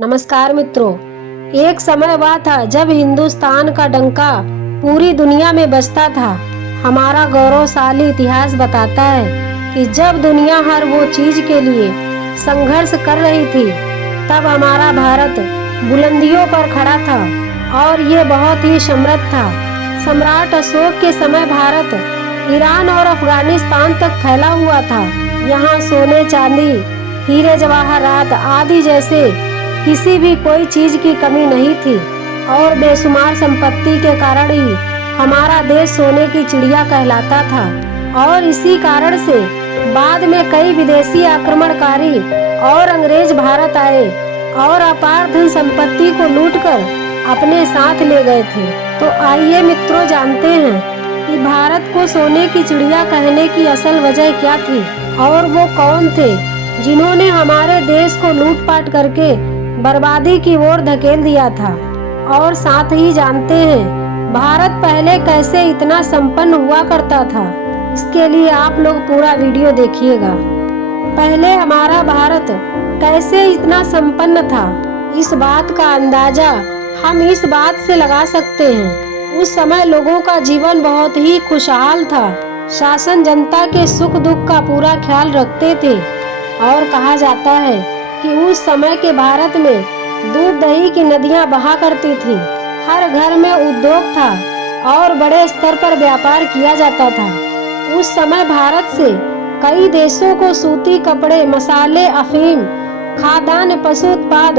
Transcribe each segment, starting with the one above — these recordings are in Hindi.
नमस्कार मित्रों। एक समय वह था जब हिंदुस्तान का डंका पूरी दुनिया में बजता था। हमारा गौरवशाली इतिहास बताता है कि जब दुनिया हर वो चीज के लिए संघर्ष कर रही थी, तब हमारा भारत बुलंदियों पर खड़ा था और ये बहुत ही समृद्ध था। सम्राट अशोक के समय भारत ईरान और अफगानिस्तान तक फैला हुआ था। यहाँ सोने, चांदी, हीरे जवाहरात आदि जैसे किसी भी कोई चीज की कमी नहीं थी और बेशुमार संपत्ति के कारण ही हमारा देश सोने की चिड़िया कहलाता था। और इसी कारण से बाद में कई विदेशी आक्रमणकारी और अंग्रेज भारत आए और अपार धन संपत्ति को लूटकर अपने साथ ले गए थे। तो आइए मित्रों, जानते हैं कि भारत को सोने की चिड़िया कहने की असल वजह क्या थी और वो कौन थे जिन्होंने हमारे देश को लूटपाट करके बर्बादी की ओर धकेल दिया था। और साथ ही जानते हैं भारत पहले कैसे इतना संपन्न हुआ करता था। इसके लिए आप लोग पूरा वीडियो देखिएगा। पहले हमारा भारत कैसे इतना संपन्न था, इस बात का अंदाजा हम इस बात से लगा सकते हैं। उस समय लोगों का जीवन बहुत ही खुशहाल था। शासन जनता के सुख दुख का पूरा ख्याल रखते थे और कहा जाता है कि उस समय के भारत में दूध दही की नदियां बहा करती थी। हर घर में उद्योग था और बड़े स्तर पर व्यापार किया जाता था। उस समय भारत से कई देशों को सूती कपड़े, मसाले, अफीम, खाद्यान्न, पशु उत्पाद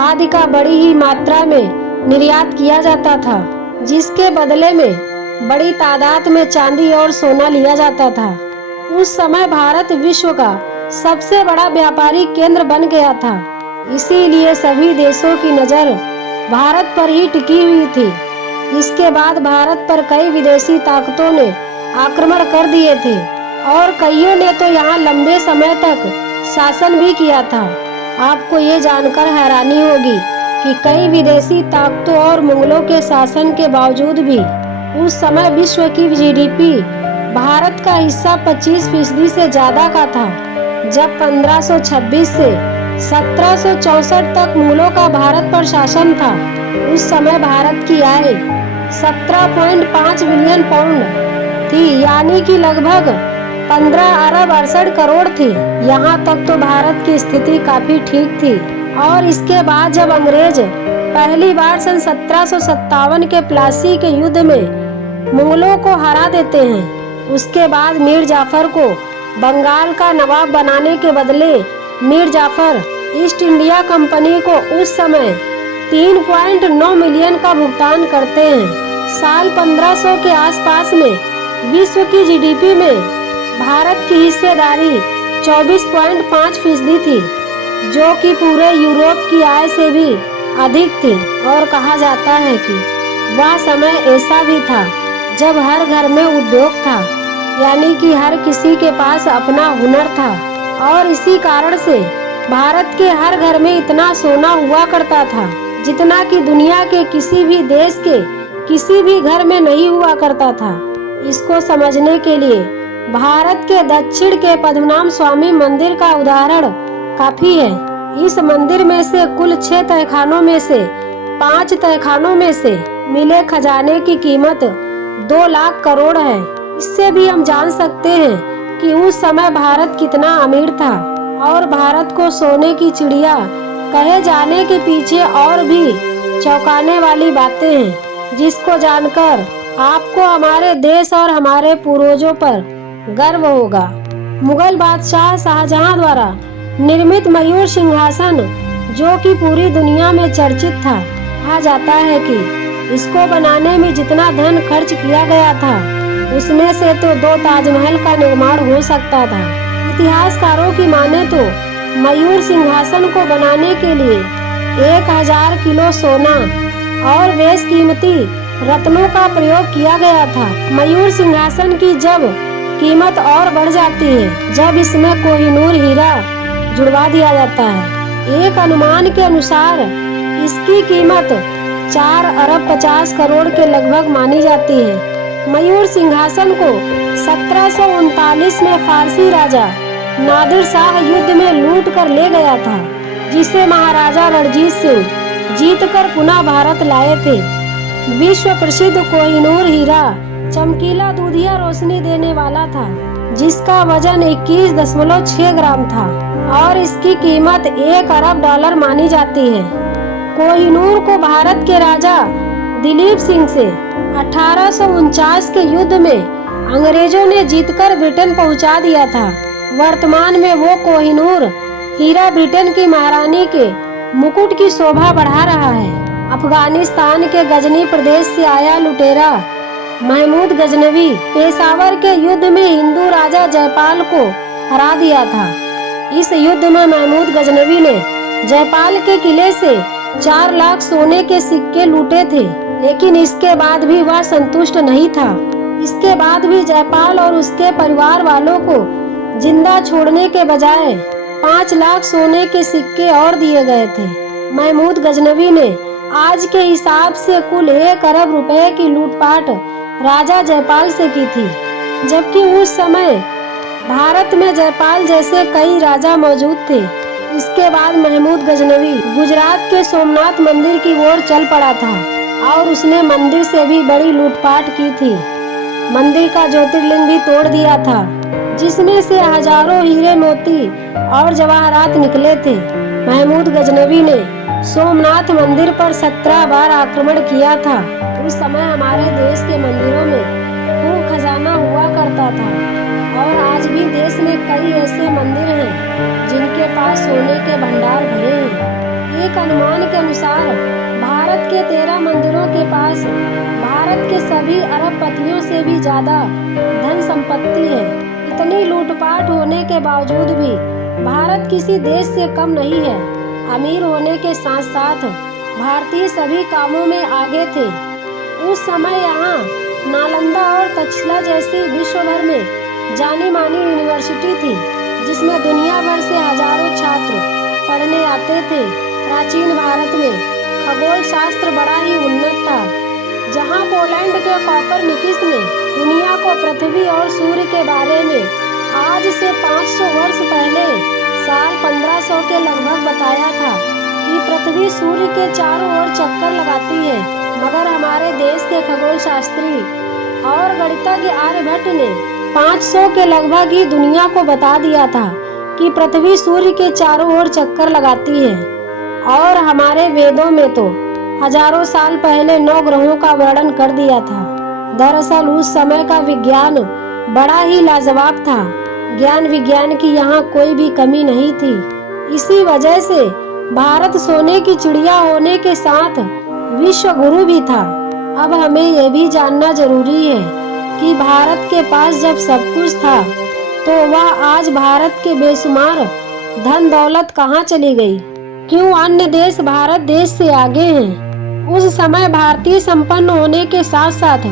आदि का बड़ी ही मात्रा में निर्यात किया जाता था, जिसके बदले में बड़ी तादाद में चांदी और सोना लिया जाता था। उस समय भारत विश्व का सबसे बड़ा व्यापारिक केंद्र बन गया था। इसीलिए सभी देशों की नजर भारत पर ही टिकी हुई थी। इसके बाद भारत पर कई विदेशी ताकतों ने आक्रमण कर दिए थे और कईयों ने तो यहाँ लंबे समय तक शासन भी किया था। आपको ये जानकर हैरानी होगी कि कई विदेशी ताकतों और मुगलों के शासन के बावजूद भी उस समय विश्व की जीडीपी भारत का हिस्सा 25% से ज्यादा का था। जब 1526 से 1764 तक मुगलों का भारत पर शासन था, उस समय भारत की आय 17.5 बिलियन पाउंड थी, यानी कि लगभग 15 अरब 68 करोड़ थी। यहाँ तक तो भारत की स्थिति काफी ठीक थी। और इसके बाद जब अंग्रेज पहली बार सन 1757 के प्लासी के युद्ध में मुगलों को हरा देते हैं, उसके बाद मीर जाफर को बंगाल का नवाब बनाने के बदले Mir Jafar East India company को उस समय 3.9 मिलियन का भुगतान करते हैं। साल 1500 के आसपास में विश्व की जीडीपी में भारत की हिस्सेदारी 24.5% थी, जो कि पूरे यूरोप की आय से भी अधिक थी। और कहा जाता है कि वह समय ऐसा भी था जब हर घर में उद्योग था, यानी कि हर किसी के पास अपना हुनर था। और इसी कारण से भारत के हर घर में इतना सोना हुआ करता था जितना कि दुनिया के किसी भी देश के किसी भी घर में नहीं हुआ करता था। इसको समझने के लिए भारत के दक्षिण के पद्मनाभ स्वामी मंदिर का उदाहरण काफी है। इस मंदिर में से कुल 6 तहखानों में से 5 तहखानों में से मिले खजाने की कीमत 2 लाख करोड़ है। इससे भी हम जान सकते हैं कि उस समय भारत कितना अमीर था। और भारत को सोने की चिड़िया कहे जाने के पीछे और भी चौंकाने वाली बातें हैं, जिसको जानकर आपको हमारे देश और हमारे पूर्वजों पर गर्व होगा। मुगल बादशाह शाहजहां द्वारा निर्मित मयूर सिंहासन, जो कि पूरी दुनिया में चर्चित था, कहा जाता है कि इसको बनाने में जितना धन खर्च किया गया था, उसमें से तो 2 ताजमहल का निर्माण हो सकता था। इतिहासकारों की माने तो मयूर सिंहासन को बनाने के लिए 1000 किलो सोना और बेशकीमती रत्नों का प्रयोग किया गया था। मयूर सिंहासन की जब कीमत और बढ़ जाती है जब इसमें कोहिनूर हीरा जुड़वा दिया जाता है। एक अनुमान के अनुसार इसकी कीमत 4 अरब 50 करोड़ के लगभग मानी जाती है। मयूर सिंहासन को 1739 में फारसी राजा नादिर शाह युद्ध में लूट कर ले गया था जिसे महाराजा रणजीत सिंह जीतकर पुनः भारत लाए थे। विश्व प्रसिद्ध कोहिनूर हीरा चमकीला दूधिया रोशनी देने वाला था, जिसका वजन 21.6 ग्राम था और इसकी कीमत $1 अरब मानी जाती है। कोहिनूर को भारत के राजा दिलीप सिंह से 1849 के युद्ध में अंग्रेजों ने जीतकर ब्रिटेन पहुंचा दिया था। वर्तमान में वो कोहिनूर हीरा ब्रिटेन की महारानी के मुकुट की शोभा बढ़ा रहा है। अफगानिस्तान के गजनी प्रदेश से आया लुटेरा महमूद गजनवी पेशावर के युद्ध में हिंदू राजा जयपाल को हरा दिया था। इस युद्ध में महमूद गजनवी ने जयपाल के किले से 4 लाख सोने के सिक्के लूटे थे, लेकिन इसके बाद भी वह संतुष्ट नहीं था। इसके बाद भी जयपाल और उसके परिवार वालों को जिंदा छोड़ने के बजाय 5 लाख सोने के सिक्के और दिए गए थे। महमूद गजनवी ने आज के हिसाब से कुल 1 अरब रुपए की लूटपाट राजा जयपाल से की थी, जबकि उस समय भारत में जयपाल जैसे कई राजा मौजूद थे। इसके बाद महमूद गजनवी गुजरात के सोमनाथ मंदिर की ओर चल पड़ा था और उसने मंदिर से भी बड़ी लूटपाट की थी। मंदिर का ज्योतिर्लिंग भी तोड़ दिया था, जिसमें से हजारों हीरे मोती और जवाहरात निकले थे। महमूद गजनवी ने सोमनाथ मंदिर पर 17 बार आक्रमण किया था। उस समय हमारे देश के मंदिरों में खूब खजाना हुआ करता था और आज भी देश में कई ऐसे मंदिर हैं जिनके पास सोने के भंडार भरे हैं। एक अनुमान के अनुसार भारत के 13 मंदिरों के पास भारत के सभी अरबपतियों से भी ज्यादा धन संपत्ति है। इतनी लूटपाट होने के बावजूद भी भारत किसी देश से कम नहीं है। अमीर होने के साथ साथ भारतीय सभी कामों में आगे थे। उस समय यहाँ नालंदा और तक्षशिला जैसी विश्व भर में जानी मानी यूनिवर्सिटी थी, जिसमें दुनिया भर से हजारों छात्र पढ़ने आते थे। प्राचीन भारत में खगोल शास्त्र बड़ा ही उन्नत था, जहाँ पोलैंड के कोपरनिकस ने दुनिया को पृथ्वी और सूर्य के बारे में आज से 500 वर्ष पहले साल 1500 के लगभग बताया था कि पृथ्वी सूर्य के चारों ओर चक्कर लगाती है। मगर हमारे देश के खगोल शास्त्री और गणितज्ञ आर्यभट्ट ने 500 के लगभग ही दुनिया को बता दिया था कि पृथ्वी सूर्य के चारों ओर चक्कर लगाती है। और हमारे वेदों में तो हजारों साल पहले 9 ग्रहों का वर्णन कर दिया था। दरअसल उस समय का विज्ञान बड़ा ही लाजवाब था। ज्ञान विज्ञान की यहाँ कोई भी कमी नहीं थी। इसी वजह से भारत सोने की चिड़िया होने के साथ विश्व गुरु भी था। अब हमें यह भी जानना जरूरी है कि भारत के पास जब सब कुछ था तो वह आज भारत के बेशुमार धन दौलत कहाँ चली गई? क्यों अन्य देश भारत देश से आगे हैं? उस समय भारतीय संपन्न होने के साथ साथ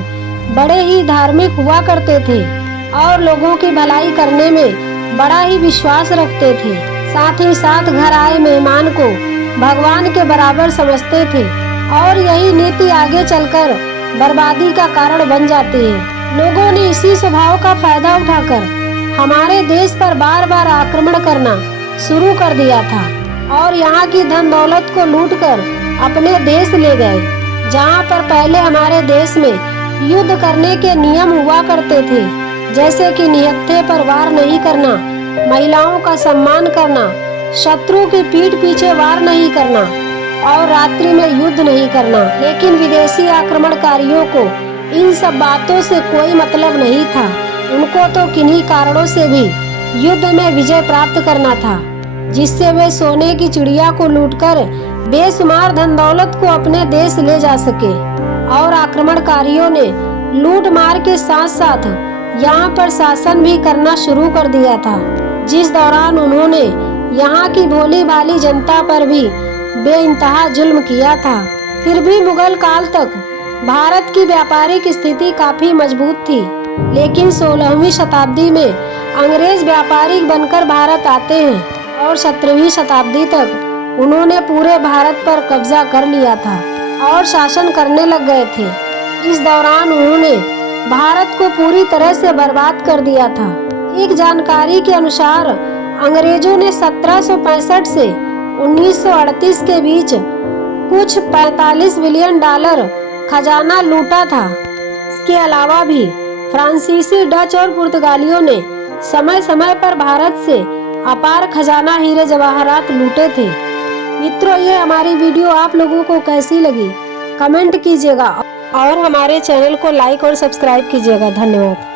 बड़े ही धार्मिक हुआ करते थे और लोगों की भलाई करने में बड़ा ही विश्वास रखते थे। साथ ही साथ घर आए मेहमान को भगवान के बराबर समझते थे और यही नीति आगे चलकर बर्बादी का कारण बन जाती है। लोगों ने इसी स्वभाव का फायदा उठाकर हमारे देश पर बार बार आक्रमण करना शुरू कर दिया था और यहाँ की धन दौलत को लूटकर अपने देश ले गए। जहाँ पर पहले हमारे देश में युद्ध करने के नियम हुआ करते थे, जैसे कि निहत्थे पर वार नहीं करना, महिलाओं का सम्मान करना, शत्रु की पीठ पीछे वार नहीं करना और रात्रि में युद्ध नहीं करना। लेकिन विदेशी आक्रमणकारियों को इन सब बातों से कोई मतलब नहीं था। उनको तो किन्हीं कारणों से भी युद्ध में विजय प्राप्त करना था, जिससे वे सोने की चिड़िया को लूटकर बेशुमार धन दौलत को अपने देश ले जा सके। और आक्रमणकारियों ने लूट मार के साथ साथ यहाँ पर शासन भी करना शुरू कर दिया था, जिस दौरान उन्होंने यहाँ की भोली भाली जनता पर भी बेइंतहा जुल्म किया था। फिर भी मुगल काल तक भारत की व्यापारिक स्थिति काफी मजबूत थी, लेकिन 16वीं शताब्दी में अंग्रेज व्यापारी बनकर भारत आते हैं और 17वीं शताब्दी तक उन्होंने पूरे भारत पर कब्जा कर लिया था और शासन करने लग गए थे। इस दौरान उन्होंने भारत को पूरी तरह से बर्बाद कर दिया था। एक जानकारी के अनुसार अंग्रेजों ने 1765 से 1938 के बीच कुछ 45 बिलियन डॉलर खजाना लूटा था। इसके अलावा भी फ्रांसीसी, डच और पुर्तगालियों ने समय समय पर भारत से अपार खजाना, हीरे जवाहरात लूटे थे। मित्रों, ये हमारी वीडियो आप लोगों को कैसी लगी कमेंट कीजिएगा और हमारे चैनल को लाइक और सब्सक्राइब कीजिएगा। धन्यवाद।